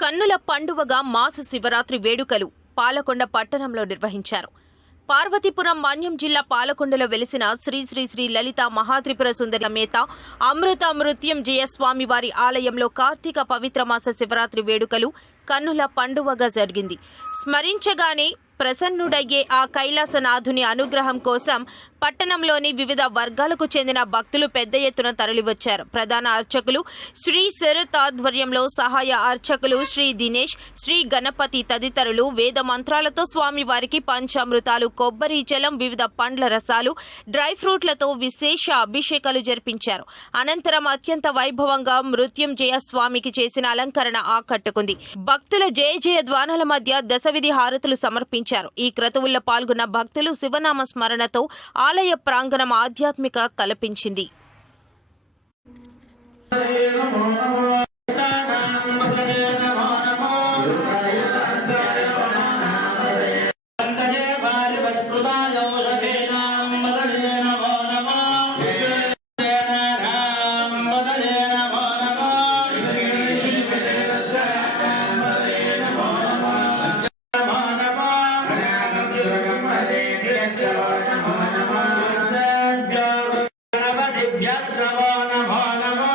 కన్నుల పండువగా మాస శివరాత్రి వేడుకలు పాలకొండ పట్టణంలో నిర్వహించారు. పార్వతీపురం మాన్యం జిల్లా పాలకొండలో వెలిసిన శ్రీ శ్రీ శ్రీ లలిత మహాత్రిపుర సుందరి మేత అమృత మృత్యం జయస్వామి వారి ఆలయంలో కార్తీక పవిత్ర మాస శివరాత్రి వేడుకలు కన్నుల పండువగా జరిగింది. స్మరించగానే ప్రసన్నుడయ్యే ఆ కైలాసనాథుని అనుగ్రహం కోసం పట్టణంలోని వివిధ వర్గాలకు చెందిన భక్తులు పెద్ద ఎత్తున తరలివచ్చారు. ప్రధాన అర్చకులు శ్రీ శరత్ ఆధ్వర్యంలో సహాయ అర్చకులు శ్రీ దినేష్ శ్రీ గణపతి తదితరులు వేద మంత్రాలతో స్వామి వారికి పంచామృతాలు కొబ్బరి జలం వివిధ పండ్ల రసాలు డ్రై ఫ్రూట్లతో విశేష అభిషేకాలు జరిపించారు. అనంతరం అత్యంత వైభవంగా మృత్యుంజయ స్వామికి చేసిన అలంకరణ ఆకట్టుకుంది. భక్తుల జయ జయ ద్వానాల మధ్య దశవిధి హారతులు సమర్పించారు. ఈ క్రతువుల్లో పాల్గొన్న భక్తులు శివనామ స్మరణతో ఆలయ ప్రాంగణం ఆధ్యాత్మిక కల్పించింది సేభ్యో గణపతిభ్యచ్చవో నమో నమో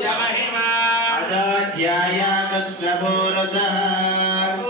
श्रेष्ठा महिमा अजाध्यायागस्त्रभोरसः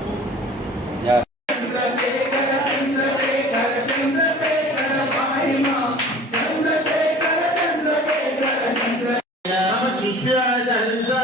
اشتعل اهل الزاد